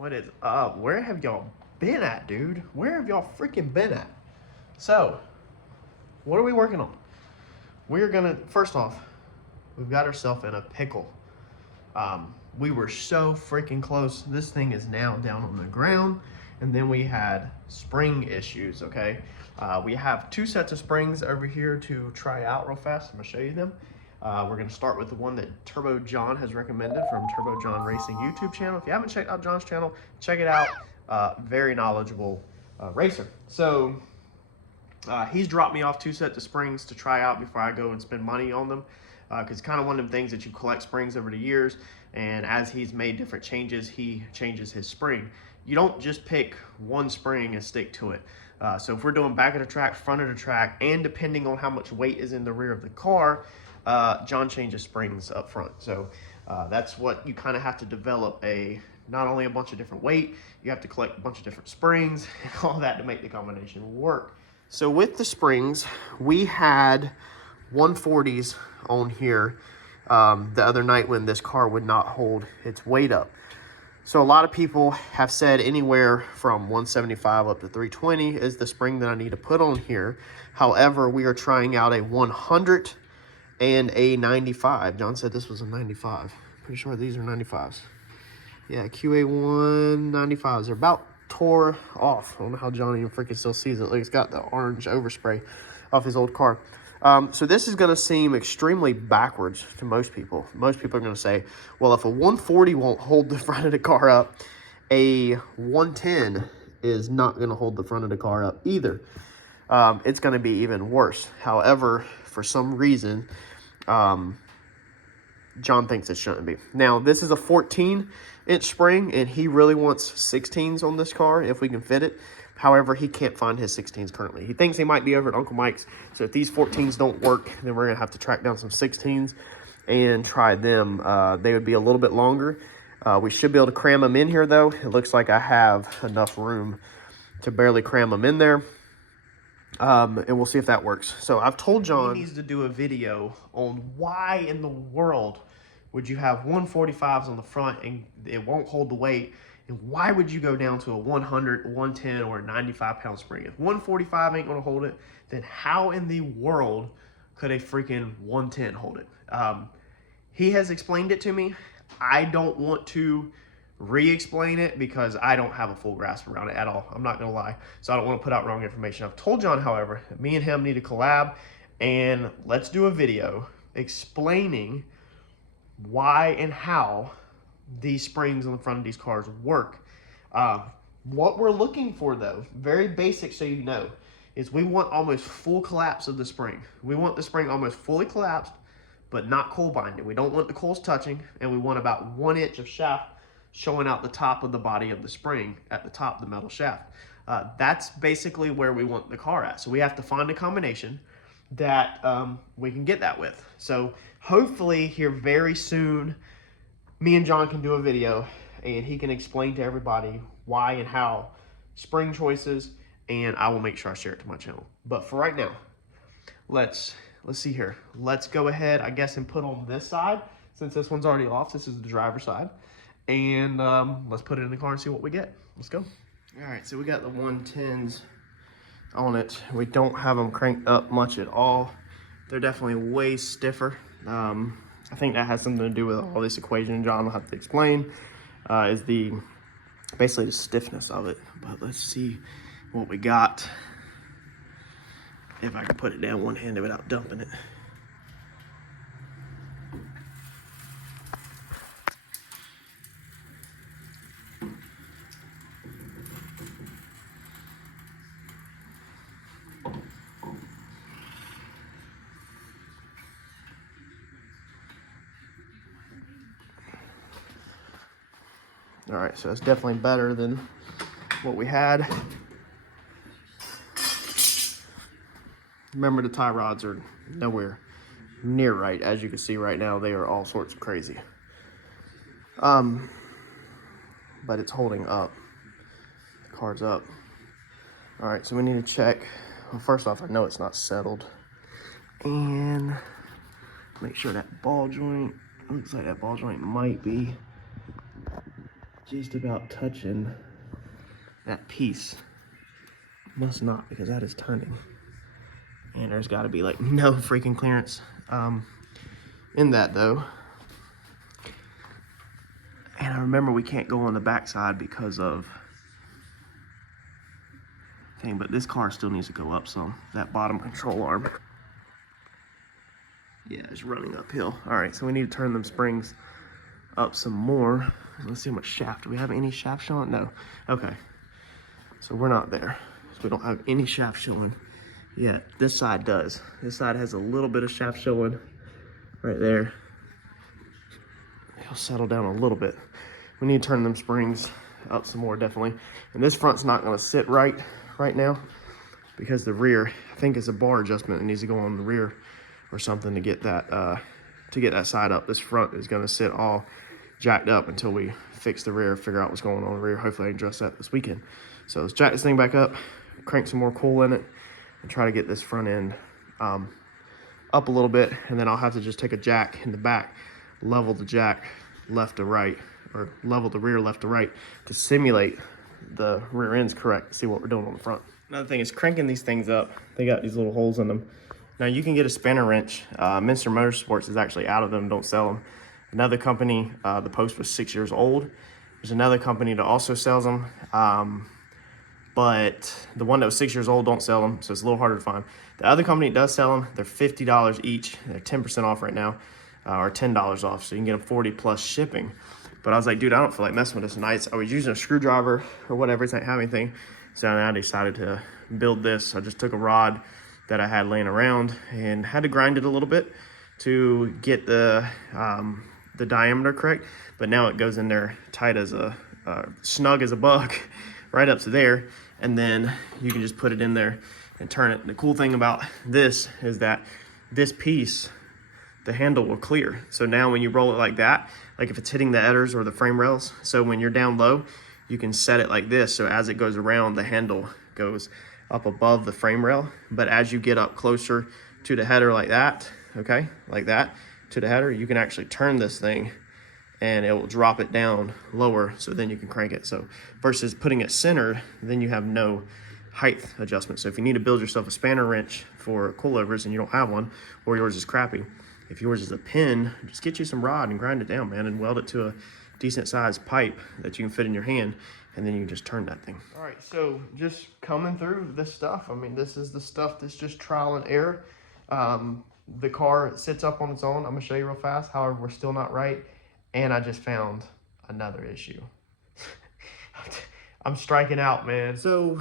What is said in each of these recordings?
What is up? Where have y'all been at, dude? Where have y'all freaking been at? So, what are we working on? We're gonna, first off, we've got ourselves in a pickle. We were so freaking close. This thing is now down on the ground. And then we had spring issues, okay? We have 2 sets of springs over here to try out real fast. I'm gonna show you them. We're gonna start with the one that Turbo John has recommended from Turbo John Racing YouTube channel. If you haven't checked out John's channel, check it out. Very knowledgeable racer. So he's dropped me off 2 sets of springs to try out before I go and spend money on them. Because it's kind of one of them things that you collect springs over the years, and as he's made different changes, he changes his spring. You don't just pick one spring and stick to it. So if we're doing back of the track, front of the track, and depending on how much weight is in the rear of the car, John changes springs up front. So that's what you kind of have to develop, not only a bunch of different weight, you have to collect a bunch of different springs and all that to make the combination work. So with the springs, we had 140s on here the other night when this car would not hold its weight up. So a lot of people have said anywhere from 175 up to 320 is the spring that I need to put on here. However, we are trying out a 100 and a 95. John said this was a 95. Pretty sure these are 95s. Yeah, QA1 95s. They're about tore off. I don't know how John even freaking still sees it. Like, he's got the orange overspray off his old car. So this is going to seem extremely backwards to most people. Most people are going to say, well, if a 140 won't hold the front of the car up, a 110 is not going to hold the front of the car up either. It's going to be even worse. However, for some reason, John thinks it shouldn't be. Now, this is a 14-inch spring, and he really wants 16s on this car if we can fit it. However, he can't find his 16s currently. He thinks he might be over at Uncle Mike's. So if these 14s don't work, then we're going to have to track down some 16s and try them. They would be a little bit longer. We should be able to cram them in here, though. It looks like I have enough room to barely cram them in there. And we'll see if that works. So I've told John he needs to do a video on why in the world would you have 145s on the front and it won't hold the weight. And why would you go down to a 100, 110, or a 95-pound spring? If 145 ain't going to hold it, then how in the world could a freaking 110 hold it? He has explained it to me. I don't want to re-explain it because I don't have a full grasp around it at all. I'm not going to lie. So I don't want to put out wrong information. I've told John, however, that me and him need to collab, and let's do a video explaining why and how these springs on the front of these cars work. What we're looking for, though, very basic so you know, is we want almost full collapse of the spring. We want the spring almost fully collapsed, but not coil binding. We don't want the coils touching, and we want about 1 inch of shaft showing out the top of the body of the spring at the top of the metal shaft. That's basically where we want the car at. So we have to find a combination that we can get that with. So hopefully here very soon, me and John can do a video and he can explain to everybody why and how spring choices, and I will make sure I share it to my channel. But for right now, let's see here. Let's go ahead, I guess, and put on this side, since this one's already off. This is the driver's side. And let's put it in the car and see what we get. Let's go. All right, so we got the 110s on it. We don't have them cranked up much at all. They're definitely way stiffer. I think that has something to do with all this equation John will have to explain, is basically the stiffness of it. But let's see what we got, if I can put it down one-handed without dumping it. All right, so it's definitely better than what we had. Remember, the tie rods are nowhere near right. As you can see right now, they are all sorts of crazy. But it's holding up. The car's up. All right, so we need to check. Well, first off, I know it's not settled. And make sure that ball joint, looks like that ball joint might be just about touching that piece. Must not, because that is turning. And there's got to be like no freaking clearance in that though. And I remember we can't go on the backside because of thing, but this car still needs to go up some. That bottom control arm, yeah, it's running uphill. All right, so we need to turn them springs up some more. Let's see how much shaft. Do we have any shaft showing? No. Okay, so we're not there. So we don't have any shaft showing yet. This side does. This side has a little bit of shaft showing right there. It'll settle down a little bit. We need to turn them springs up some more, definitely. And this front's not going to sit right now because the rear, I think it's a bar adjustment. It needs to go on the rear or something to get that side up. This front is going to sit all jacked up until we fix the rear, figure out what's going on in the rear. Hopefully I can address that this weekend. So let's jack this thing back up, crank some more coal in it, and try to get this front end up a little bit. And then I'll have to just take a jack in the back, level the jack left to right, or level the rear left to right to simulate the rear end's correct, see what we're doing on the front. Another thing is cranking these things up. They got these little holes in them. Now you can get a spanner wrench. Minster Motorsports is actually out of them, don't sell them. Another company, the post was 6 years old. There's another company that also sells them, but the one that was 6 years old don't sell them, so it's a little harder to find. The other company does sell them. They're $50 each. They're 10% off right now, or $10 off, so you can get them 40 plus shipping. But I was like, dude, I don't feel like messing with this tonight. I was using a screwdriver or whatever, it didn't have anything. So I decided to build this. I just took a rod that I had laying around and had to grind it a little bit to get the diameter correct. But now it goes in there tight as a, snug as a bug, right up to there. And then you can just put it in there and turn it. The cool thing about this is that this piece, the handle will clear. So now when you roll it like that, like if it's hitting the headers or the frame rails, so when you're down low, you can set it like this. So as it goes around, the handle goes up above the frame rail. But as you get up closer to the header like that, okay, like that, to the header, you can actually turn this thing and it will drop it down lower, so then you can crank it. So versus putting it centered, then you have no height adjustment. So if you need to build yourself a spanner wrench for coilovers and you don't have one, or yours is crappy, if yours is a pin, just get you some rod and grind it down, man, and weld it to a decent sized pipe that you can fit in your hand, and then you can just turn that thing. All right, so just coming through this stuff. I mean, this is the stuff that's just trial and error. The car sits up on its own. I'm gonna show you real fast. However, we're still not right. And I just found another issue. I'm striking out, man. So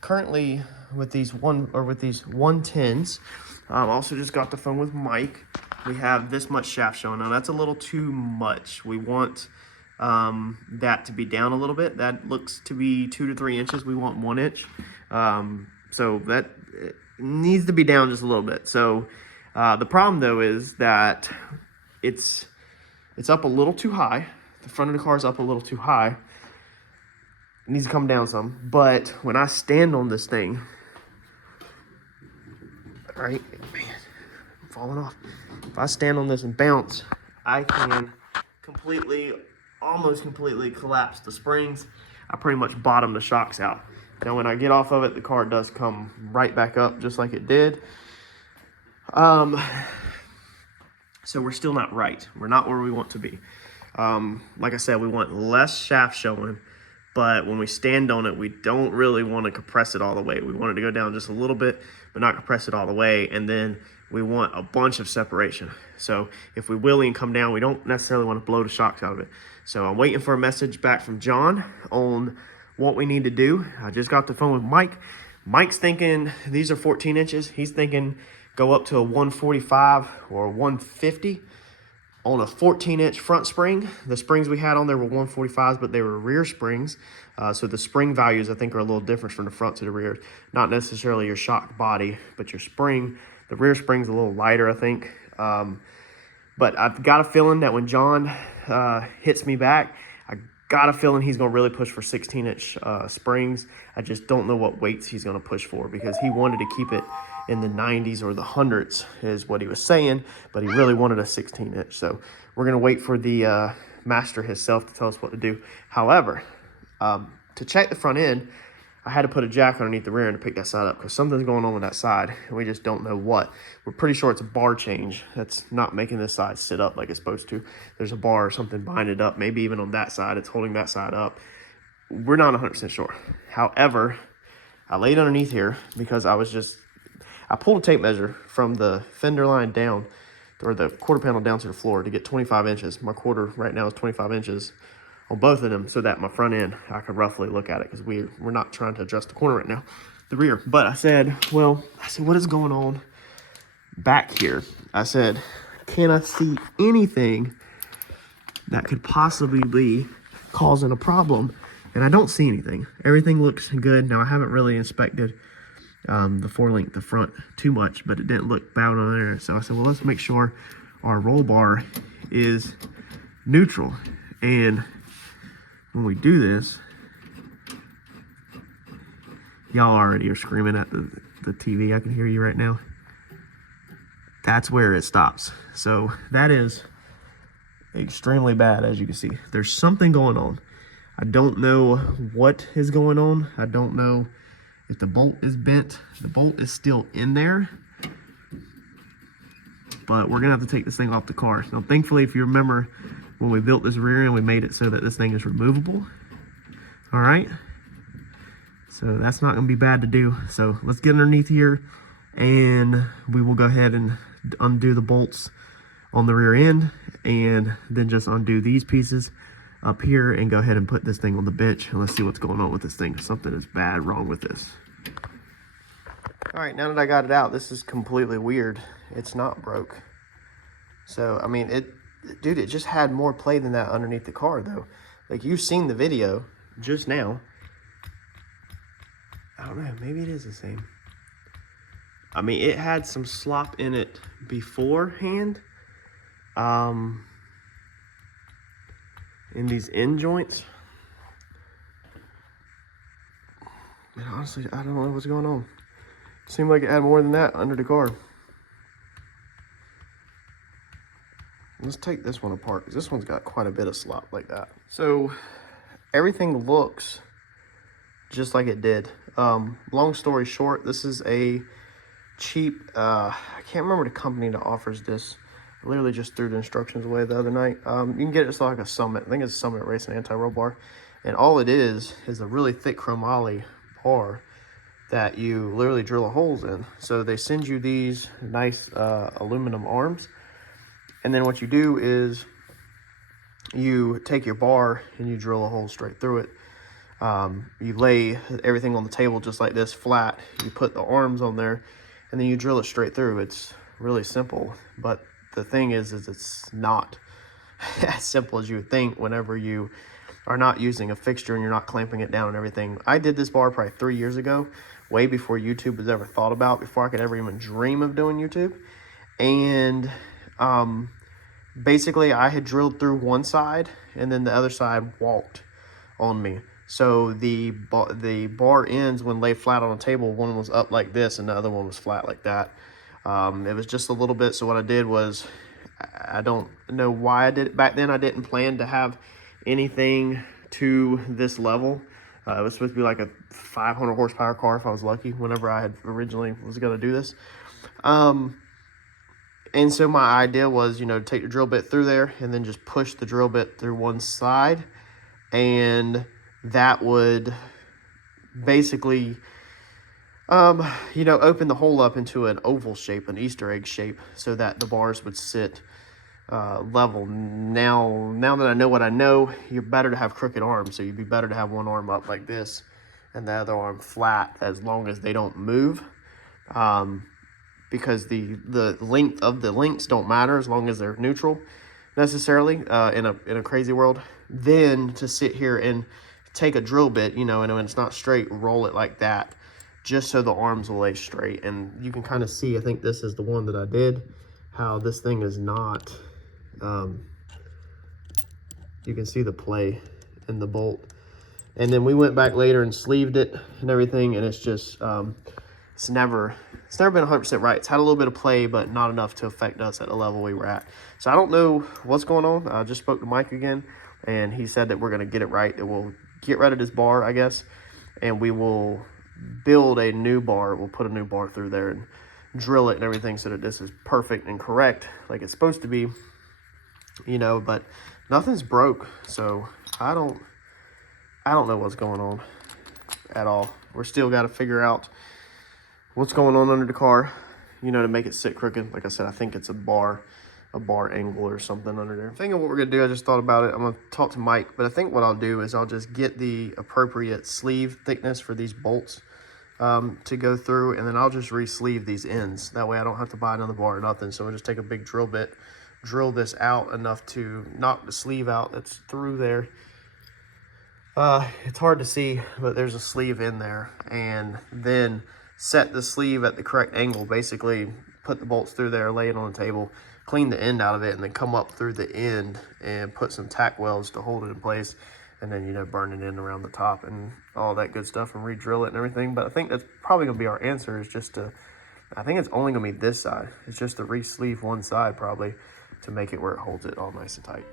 currently with these 110s, also just got the phone with Mike. We have this much shaft showing. Now that's a little too much. We want that to be down a little bit. That looks to be 2 to 3 inches. We want 1 inch. So that needs to be down just a little bit. So the problem though is that it's up a little too high. The front of the car is up a little too high. It needs to come down some. But when I stand on this thing, all right, man, I'm falling off. If I stand on this and bounce, I can almost completely collapse the springs. I pretty much bottom the shocks out. Now when I get off of it, the car does come right back up just like it did. So we're still not right. We're not where we want to be. Like I said, we want less shaft showing, but when we stand on it, we don't really want to compress it all the way. We want it to go down just a little bit, but not compress it all the way. And then we want a bunch of separation. So if we wheelie and come down, we don't necessarily want to blow the shocks out of it. So I'm waiting for a message back from John on what we need to do. I just got the phone with Mike. Mike's thinking these are 14 inches. He's thinking go up to a 145 or a 150 on a 14-inch front spring. The springs we had on there were 145s, but they were rear springs. So the spring values, I think, are a little different from the front to the rear. Not necessarily your shock body, but your spring. The rear spring's a little lighter, I think. But I've got a feeling that when John hits me back, I got a feeling he's going to really push for 16-inch springs. I just don't know what weights he's going to push for, because he wanted to keep it in the 90s or the hundreds is what he was saying, but he really wanted a 16-inch. So we're going to wait for the master himself to tell us what to do. However, to check the front end, I had to put a jack underneath the rear end to pick that side up because something's going on with that side, and we just don't know what. We're pretty sure it's a bar change that's not making this side sit up like it's supposed to. There's a bar or something binding it up, maybe even on that side. It's holding that side up. We're not 100% sure. However, I laid underneath here because I pulled a tape measure from the fender line down, or the quarter panel down to the floor to get 25 inches. My quarter right now is 25 inches on both of them so that my front end, I could roughly look at it because we're not trying to adjust the corner right now, the rear. But I said, what is going on back here? I said, can I see anything that could possibly be causing a problem? And I don't see anything. Everything looks good. Now, I haven't really inspected the 4-link, the front, too much, but it didn't look bad on there. So I said, well, let's make sure our roll bar is neutral. And when we do this, y'all already are screaming at the TV. I can hear you right now. That's where it stops. So that is extremely bad, as you can see. There's something going on. I don't know what is going on. I don't know if the bolt is bent. The bolt is still in there, but we're gonna have to take this thing off the car. Now, thankfully, if you remember, when we built this rear end, we made it so that this thing is removable. All right, so that's not gonna be bad to do. So let's get underneath here, and we will go ahead and undo the bolts on the rear end, and then just undo these pieces up here and go ahead and put this thing on the bench, and let's see what's going on with this thing. Something is bad wrong with this. All right, now that I got it out, this is completely weird. It's not broke. So, I mean, dude, it just had more play than that underneath the car, though. Like, you've seen the video just now. I don't know, maybe it is the same. I mean, it had some slop in it beforehand. In these end joints. And honestly, I don't know what's going on. Seemed like it had more than that under the car. Let's take this one apart because this one's got quite a bit of slop like that. So everything looks just like it did. Long story short, this is a cheap, I can't remember the company that offers this. I literally just threw the instructions away the other night. You can get it, it's like a Summit. I think it's a Summit Racing anti-roll bar. And all it is a really thick chromoly bar that you literally drill holes in. So they send you these nice aluminum arms. And then what you do is you take your bar and you drill a hole straight through it. You lay everything on the table just like this, flat. You put the arms on there and then you drill it straight through. It's really simple, but the thing is it's not as simple as you would think whenever you are not using a fixture and you're not clamping it down and everything. I did this bar probably 3 years ago, way before YouTube was ever thought about, before I could ever even dream of doing YouTube. And basically I had drilled through one side and then the other side walked on me. So the bar ends, when laid flat on a table, one was up like this and the other one was flat like that. It was just a little bit. So what I did was, I don't know why I did it back then. I didn't plan to have anything to this level. It was supposed to be like a 500 horsepower car if I was lucky, whenever I had originally was going to do this. And so my idea was, to take the drill bit through there and then just push the drill bit through one side. And that would basically open the hole up into an oval shape, an Easter egg shape, so that the bars would sit level. Now that I know what I know, you're better to have crooked arms, so you'd be better to have one arm up like this and the other arm flat, as long as they don't move, because the length of the links don't matter as long as they're neutral necessarily in a crazy world. Then to sit here and take a drill bit, and when it's not straight, roll it like that, just so the arms will lay straight. And you can kind of see, I think this is the one that I did, how this thing is not, you can see the play in the bolt. And then we went back later and sleeved it and everything, and it's just, it's never it's never been 100% right. It's had a little bit of play, but not enough to affect us at the level we were at. So I don't know what's going on. I just spoke to Mike again, and he said that we're going to get it right. That we'll get rid of this bar, I guess, and we will build a new bar. We'll put a new bar through there and drill it and everything so that this is perfect and correct like it's supposed to be, you know, but nothing's broke. So I don't know what's going on at all. We're still got to figure out what's going on under the car, you know, to make it sit crooked. Like I said, I think it's a bar angle or something under there. Thinking what we're gonna do, I just thought about it. I'm gonna talk to Mike, but I think what I'll do is I'll just get the appropriate sleeve thickness for these bolts to go through, and then I'll just re-sleeve these ends. That way I don't have to buy another bar or nothing. So we'll just take a big drill bit, drill this out enough to knock the sleeve out that's through there. It's hard to see, but there's a sleeve in there, and then set the sleeve at the correct angle. Basically put the bolts through there, lay it on the table, clean the end out of it, and then come up through the end and put some tack welds to hold it in place, and then, you know, burn it in around the top and all that good stuff and re-drill it and everything. But I think that's probably gonna be our answer, is just to, I think it's only gonna be this side. It's just to re-sleeve one side probably to make it where it holds it all nice and tight.